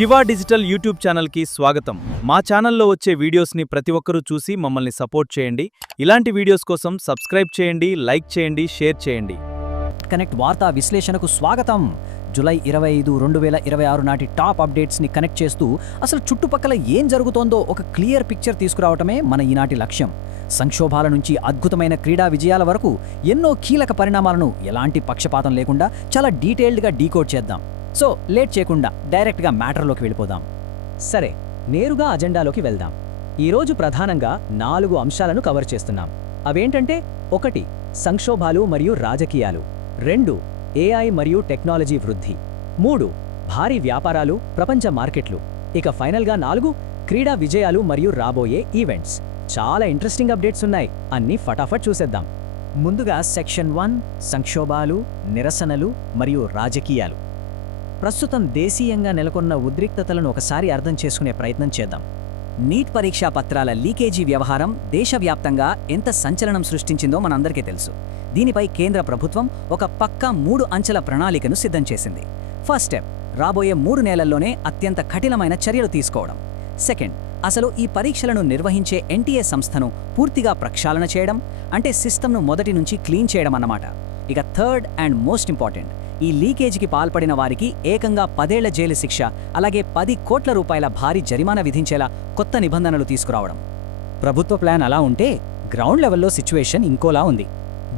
Shiva digital YouTube ఛానల్కి స్వాగతం. మా ఛానల్లో వచ్చే వీడియోస్ని ప్రతి ఒక్కరూ చూసి మమ్మల్ని సపోర్ట్ చేయండి. ఇలాంటి వీడియోస్ కోసం సబ్స్క్రైబ్ చేయండి, లైక్ చేయండి, షేర్ చేయండి. కనెక్ట్ వార్తా విశ్లేషణకు స్వాగతం. జూలై 25, 2026 నాటి టాప్ అప్డేట్స్ని కనెక్ట్ చేస్తూ అసలు చుట్టుపక్కల ఏం జరుగుతోందో ఒక క్లియర్ పిక్చర్ తీసుకురావటమే మన ఈనాటి లక్ష్యం. సంక్షోభాల నుంచి అద్భుతమైన క్రీడా విజయాల వరకు ఎన్నో కీలక పరిణామాలను ఎలాంటి పక్షపాతం లేకుండా చాలా డీటెయిల్డ్గా డీకోడ్ చేద్దాం. సో లేట్ చేయకుండా డైరెక్ట్గా మ్యాటర్లోకి వెళ్ళిపోదాం. సరే, నేరుగా అజెండాలోకి వెళ్దాం. ఈరోజు ప్రధానంగా 4 అంశాలను కవర్ చేస్తున్నాం. అవేంటంటే 1. సంక్షోభాలు మరియు రాజకీయాలు, 2. AI మరియు టెక్నాలజీ వృద్ధి, 3. భారీ వ్యాపారాలు, ప్రపంచ మార్కెట్లు, ఇక ఫైనల్గా 4. క్రీడా విజయాలు మరియు రాబోయే ఈవెంట్స్. చాలా ఇంట్రెస్టింగ్ అప్డేట్స్ ఉన్నాయి, అన్నీ ఫటాఫట్ చూసేద్దాం. ముందుగా సెక్షన్ 1, సంక్షోభాలు, నిరసనలు మరియు రాజకీయాలు. ప్రస్తుతం దేశీయంగా నెలకొన్న ఉద్రిక్తతలను ఒకసారి అర్థం చేసుకునే ప్రయత్నం చేద్దాం. నీట్ పరీక్షా పత్రాల లీకేజీ వ్యవహారం దేశవ్యాప్తంగా ఎంత సంచలనం సృష్టించిందో మనందరికీ తెలుసు. దీనిపై కేంద్ర ప్రభుత్వం ఒక పక్కా 3 అంచెల ప్రణాళికను సిద్ధం చేసింది. ఫస్ట్ స్టెప్, రాబోయే 3 నెలల్లోనే అత్యంత కఠినమైన చర్యలు తీసుకోవడం. సెకండ్, అసలు ఈ పరీక్షలను నిర్వహించే ఎన్టీఏ సంస్థను పూర్తిగా ప్రక్షాళన చేయడం, అంటే సిస్టమ్ను మొదటి నుంచి క్లీన్ చేయడం అన్నమాట. ఇక థర్డ్ అండ్ మోస్ట్ ఇంపార్టెంట్, ఈ లీకేజీకి పాల్పడిన వారికి ఏకంగా 10 ఏళ్ల జైలు శిక్ష, అలాగే 10 కోట్ల రూపాయల భారీ జరిమానా విధించేలా కొత్త నిబంధనలు తీసుకురావడం. ప్రభుత్వ ప్లాన్ అలా ఉంటే గ్రౌండ్ లెవెల్లో సిచ్యువేషన్ ఇంకోలా ఉంది.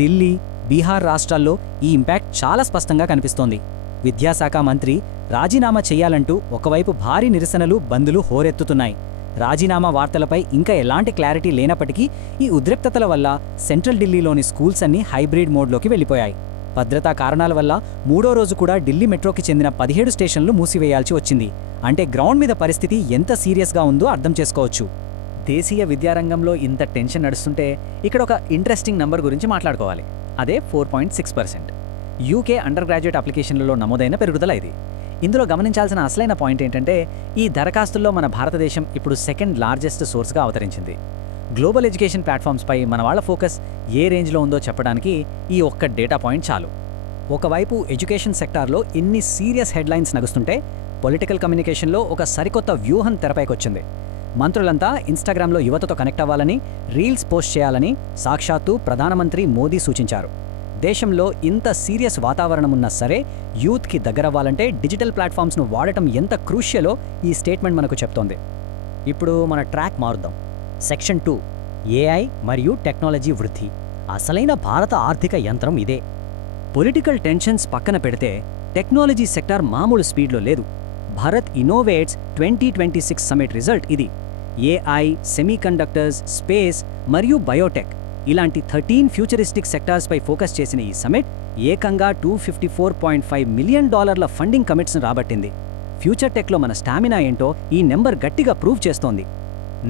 ఢిల్లీ, బీహార్ రాష్ట్రాల్లో ఈ ఇంపాక్ట్ చాలా స్పష్టంగా కనిపిస్తోంది. విద్యాశాఖ మంత్రి రాజీనామా చేయాలంటూ ఒకవైపు భారీ నిరసనలు, బందులు హోరెత్తుతున్నాయి. రాజీనామా వార్తలపై ఇంకా ఎలాంటి క్లారిటీ లేనప్పటికీ ఈ ఉద్రిక్తతల వల్ల సెంట్రల్ ఢిల్లీలోని స్కూల్స్ అన్నీ హైబ్రిడ్ మోడ్లోకి వెళ్ళిపోయాయి. భద్రతా కారణాల వల్ల 3వ రోజు కూడా ఢిల్లీ మెట్రోకి చెందిన 17 స్టేషన్లు మూసివేయాల్సి వచ్చింది. అంటే గ్రౌండ్ మీద పరిస్థితి ఎంత సీరియస్గా ఉందో అర్థం చేసుకోవచ్చు. దేశీయ విద్యారంగంలో ఇంత టెన్షన్ నడుస్తుంటే ఇక్కడ ఒక ఇంట్రెస్టింగ్ నంబర్ గురించి మాట్లాడుకోవాలి. అదే 4.6%. యూకే అండర్ గ్రాడ్యుయేట్ అప్లికేషన్లలో నమోదైన పెరుగుదల ఇది. ఇందులో గమనించాల్సిన అసలైన పాయింట్ ఏంటంటే ఈ దరఖాస్తుల్లో మన భారతదేశం ఇప్పుడు 2nd లార్జెస్ట్ సోర్స్గా అవతరించింది. గ్లోబల్ ఎడ్యుకేషన్ ప్లాట్ఫామ్స్పై మన వాళ్ళ ఫోకస్ ఏ రేంజ్లో ఉందో చెప్పడానికి ఈ ఒక్క డేటా పాయింట్ చాలు. ఒకవైపు ఎడ్యుకేషన్ సెక్టార్లో ఇన్ని సీరియస్ హెడ్లైన్స్ నగుస్తుంటే పొలిటికల్ కమ్యూనికేషన్లో ఒక సరికొత్త వ్యూహం తెరపైకొచ్చింది. మంత్రులంతా ఇన్స్టాగ్రామ్లో యువతతో కనెక్ట్ అవ్వాలని, రీల్స్ పోస్ట్ చేయాలని సాక్షాత్తు ప్రధానమంత్రి మోదీ సూచించారు. దేశంలో ఇంత సీరియస్ వాతావరణమున్నా సరే యూత్కి దగ్గరవ్వాలంటే డిజిటల్ ప్లాట్ఫామ్స్ను వాడటం ఎంత క్రూషియలో ఈ స్టేట్మెంట్ మనకు చెప్తోంది. ఇప్పుడు మన ట్రాక్ మారుద్దాం. సెక్షన్ 2, AI మరియు టెక్నాలజీ వృద్ధి. అసలైన భారత ఆర్థిక యంత్రం ఇదే. పొలిటికల్ టెన్షన్స్ పక్కన పెడితే టెక్నాలజీ సెక్టార్ మామూలు స్పీడ్లో లేదు. భారత్ ఇన్నోవేట్స్ 2026 సమిట్ రిజల్ట్ ఇది. AI, సెమీకండక్టర్స్, స్పేస్ మరియు బయోటెక్ ఇలాంటి 13 ఫ్యూచరిస్టిక్ సెక్టార్స్పై ఫోకస్ చేసిన ఈ సమిట్ ఏకంగా $254.5 మిలియన్ ఫండింగ్ కమిట్స్ను రాబట్టింది. ఫ్యూచర్ టెక్లో మన స్టామినా ఏంటో ఈ నెంబర్ గట్టిగా ప్రూవ్ చేస్తోంది.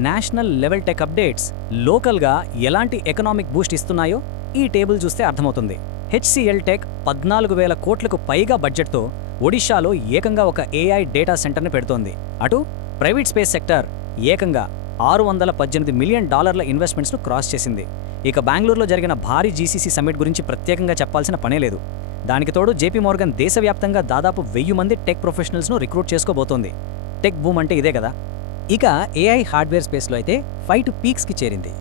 నేషనల్ లెవెల్ టెక్ అప్డేట్స్ లోకల్గా ఎలాంటి ఎకనామిక్ బూస్ట్ ఇస్తున్నాయో ఈ టేబుల్ చూస్తే అర్థమవుతుంది. HCL టెక్ 14,000 కోట్లకు పైగా బడ్జెట్తో ఒడిశాలో ఏకంగా ఒక AI డేటా సెంటర్ని పెడుతోంది. అటు ప్రైవేట్ స్పేస్ సెక్టర్ ఏకంగా $618 మిలియన్ ఇన్వెస్ట్మెంట్స్ను క్రాస్ చేసింది. ఇక బెంగళూరులో జరిగిన భారీ GCC సమ్మిట్ గురించి ప్రత్యేకంగా చెప్పాల్సిన పనే లేదు. దానికి తోడు JP Morgan దేశవ్యాప్తంగా దాదాపు 1000 మంది టెక్ ప్రొఫెషనల్స్ను రిక్రూట్ చేసుకోబోతోంది. టెక్ బూమ్ అంటే ఇదే కదా. ఇక AI హార్డ్వేర్ స్పేస్లో అయితే ఫైట్ పీక్స్కి చేరింది.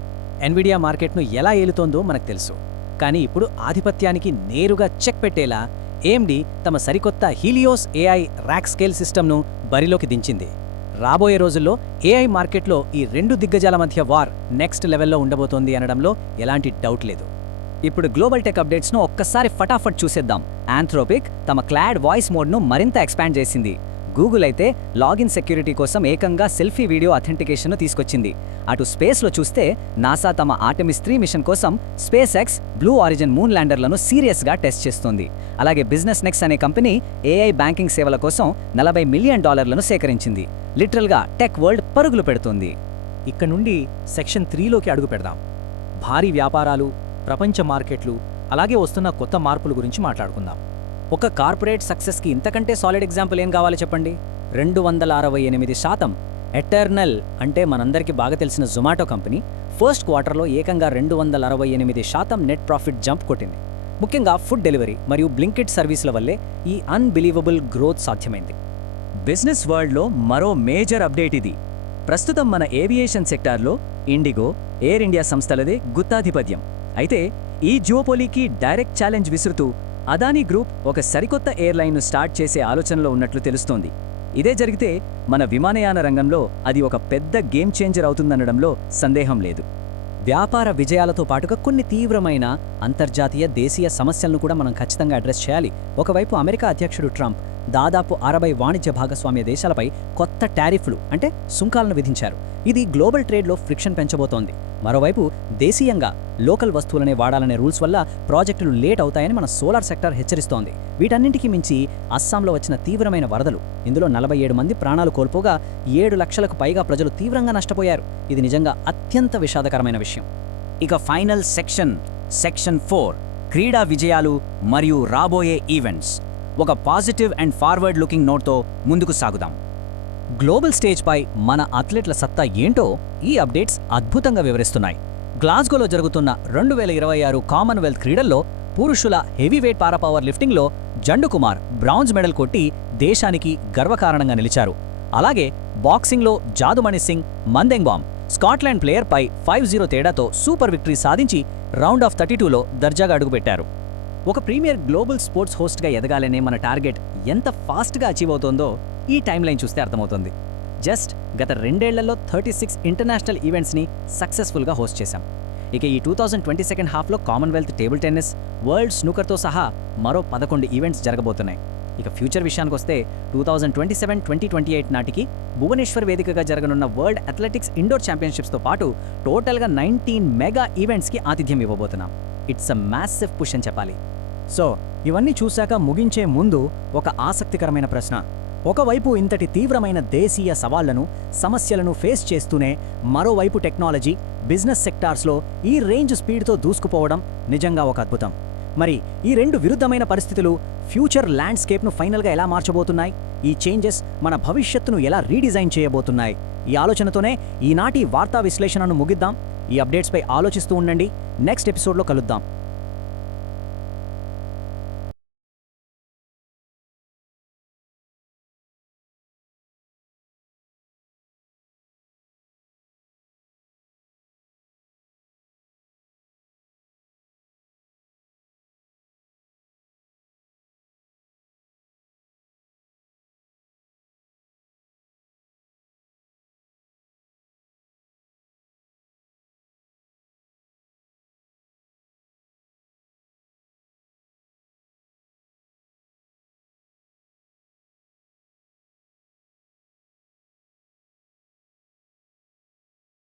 ఎన్విడియా మార్కెట్ను ఎలా ఏలుతోందో మనకు తెలుసు. కానీ ఇప్పుడు ఆధిపత్యానికి నేరుగా చెక్ పెట్టేలా AMD తమ సరికొత్త హీలియోస్ AI ర్యాక్ స్కేల్ సిస్టమ్ను బరిలోకి దించింది. రాబోయే రోజుల్లో AI మార్కెట్లో ఈ 2 దిగ్గజాల మధ్య వార్ నెక్స్ట్ లెవెల్లో ఉండబోతోంది అనడంలో ఎలాంటి డౌట్ లేదు. ఇప్పుడు గ్లోబల్ టెక్ అప్డేట్స్ను ఒక్కసారి ఫటాఫట్ చూసేద్దాం. ఆంథ్రోపిక్ తమ క్లాడ్ వాయిస్ మోడ్ను మరింత ఎక్స్పాండ్ చేసింది. గూగుల్ అయితే లాగిన్ సెక్యూరిటీ కోసం ఏకంగా సెల్ఫీ వీడియో అథెంటికేషన్ను తీసుకొచ్చింది. అటు స్పేస్లో చూస్తే నాసా తమ ఆర్టెమిస్ 3 మిషన్ కోసం SpaceX, బ్లూ ఆరిజిన్ మూన్ ల్యాండర్లను సీరియస్గా టెస్ట్ చేస్తోంది. అలాగే బిజినెస్ నెక్స్ అనే కంపెనీ AI బ్యాంకింగ్ సేవల కోసం $40 మిలియన్ సేకరించింది. లిటరల్గా టెక్ వరల్డ్ పరుగులు పెడుతుంది. ఇక్కడ నుండి సెక్షన్ 3లోకి అడుగు పెడదాం. భారీ వ్యాపారాలు, ప్రపంచ మార్కెట్లు, అలాగే వస్తున్న కొత్త మార్పుల గురించి మాట్లాడుకుందాం. ఒక కార్పొరేట్ సక్సెస్కి ఇంతకంటే సాలిడ్ ఎగ్జాంపుల్ ఏం కావాలి చెప్పండి. 268%. ఎటర్నల్ అంటే మనందరికీ బాగా తెలిసిన జొమాటో కంపెనీ ఫస్ట్ క్వార్టర్లో ఏకంగా 268% నెట్ ప్రాఫిట్ జంప్ కొట్టింది. ముఖ్యంగా ఫుడ్ డెలివరీ మరియు బ్లింకిట్ సర్వీసుల వల్లే ఈ అన్బిలీవబుల్ గ్రోత్ సాధ్యమైంది. బిజినెస్ వరల్డ్లో మరో మేజర్ అప్డేట్ ఇది. ప్రస్తుతం మన ఏవియేషన్ సెక్టార్లో ఇండిగో, ఎయిర్ ఇండియా సంస్థలదే గుత్తాధిపత్యం. అయితే ఈ జియోపోలీకి డైరెక్ట్ ఛాలెంజ్ విసురుతూ అదానీ గ్రూప్ ఒక సరికొత్త ఎయిర్లైన్ను స్టార్ట్ చేసే ఆలోచనలో ఉన్నట్లు తెలుస్తోంది. ఇదే జరిగితే మన విమానయాన రంగంలో అది ఒక పెద్ద గేమ్ చేంజర్ అవుతుందనడంలో సందేహం లేదు. వ్యాపార విజయాలతో పాటుగా కొన్ని తీవ్రమైన అంతర్జాతీయ దేశీయ సమస్యలను కూడా మనం ఖచ్చితంగా అడ్రస్ చేయాలి. ఒకవైపు అమెరికా అధ్యక్షుడు ట్రంప్ దాదాపు 60 వాణిజ్య భాగస్వామ్య దేశాలపై కొత్త టారిఫ్లు అంటే సుంకాలను విధించారు. ఇది గ్లోబల్ ట్రేడ్లో ఫ్రిక్షన్ పెంచబోతోంది. మరోవైపు దేశీయంగా లోకల్ వస్తువులనే వాడాలనే రూల్స్ వల్ల ప్రాజెక్టులు లేట్ అవుతాయని మన సోలార్ సెక్టార్ హెచ్చరిస్తోంది. వీటన్నింటికీ మించి అస్సాంలో వచ్చిన తీవ్రమైన వరదలు, ఇందులో 47 మంది ప్రాణాలు కోల్పోగా 7 లక్షలకు పైగా ప్రజలు తీవ్రంగా నష్టపోయారు. ఇది నిజంగా అత్యంత విషాదకరమైన విషయం. ఇక ఫైనల్ సెక్షన్ 4 క్రీడా విజయాలు మరియు రాబోయే ఈవెంట్స్. ఒక పాజిటివ్ అండ్ ఫార్వర్డ్ లుకింగ్ నోట్తో ముందుకు సాగుదాం. గ్లోబల్ స్టేజ్పై మన అథ్లెట్ల సత్తా ఏంటో ఈ అప్డేట్స్ అద్భుతంగా వివరిస్తున్నాయి. గ్లాస్గోలో జరుగుతున్న 2026 కామన్వెల్త్ క్రీడల్లో పురుషుల హెవీవెయిట్ పారాపవర్ లిఫ్టింగ్లో జండు కుమార్ బ్రాంజ్ మెడల్ కొట్టి దేశానికి గర్వకారణంగా నిలిచారు. అలాగే బాక్సింగ్లో జాదుమణి సింగ్ మందెంగ్బామ్ స్కాట్లాండ్ ప్లేయర్పై 5-0 తేడాతో సూపర్ విక్టరీ సాధించి రౌండ్ ఆఫ్ 32లో దర్జాగా అడుగుపెట్టారు. ఒక ప్రీమియర్ గ్లోబల్ స్పోర్ట్స్ హోస్ట్గా ఎదగాలనే మన టార్గెట్ ఎంత ఫాస్ట్గా అచీవ్ అవుతోందో ఈ టైం లైన్ చూస్తే అర్థమవుతుంది. జస్ట్ గత 2 ఏళ్లలో 36 ఇంటర్నేషనల్ ఈవెంట్స్ని సక్సెస్ఫుల్గా హోస్ట్ చేశాం. ఇక ఈ 2022 హాఫ్లో కామన్వెల్త్ టేబుల్ టెన్నిస్, వరల్డ్ స్నూకర్తో సహా మరో 11 ఈవెంట్స్ జరగబోతున్నాయి. ఇక ఫ్యూచర్ విషయానికొస్తే 2027-2028 నాటికి భువనేశ్వర్ వేదికగా జరగనున్న వరల్డ్ అథ్లెటిక్స్ ఇండోర్ ఛాంపియన్షిప్స్తో పాటు టోటల్గా 19 మెగా ఈవెంట్స్కి ఆతిథ్యం ఇవ్వబోతున్నాం. ఇట్స్ అ మ్యాసివ్ పుష్ అని చెప్పాలి. సో ఇవన్నీ చూశాక ముగించే ముందు ఒక ఆసక్తికరమైన ప్రశ్న. ఒకవైపు ఇంతటి తీవ్రమైన దేశీయ సవాళ్లను, సమస్యలను ఫేస్ చేస్తూనే మరోవైపు టెక్నాలజీ, బిజినెస్ సెక్టార్స్లో ఈ రేంజ్ స్పీడ్తో దూసుకుపోవడం నిజంగా ఒక అద్భుతం. మరి ఈ రెండు విరుద్ధమైన పరిస్థితులు ఫ్యూచర్ ల్యాండ్స్కేప్ను ఫైనల్గా ఎలా మార్చబోతున్నాయి? ఈ చేంజెస్ మన భవిష్యత్తును ఎలా రీడిజైన్ చేయబోతున్నాయి? ఈ ఆలోచనతోనే ఈనాటి వార్తా విశ్లేషణను ముగిద్దాం. ఈ అప్డేట్స్పై ఆలోచిస్తూ ఉండండి. నెక్స్ట్ ఎపిసోడ్లో కలుద్దాం.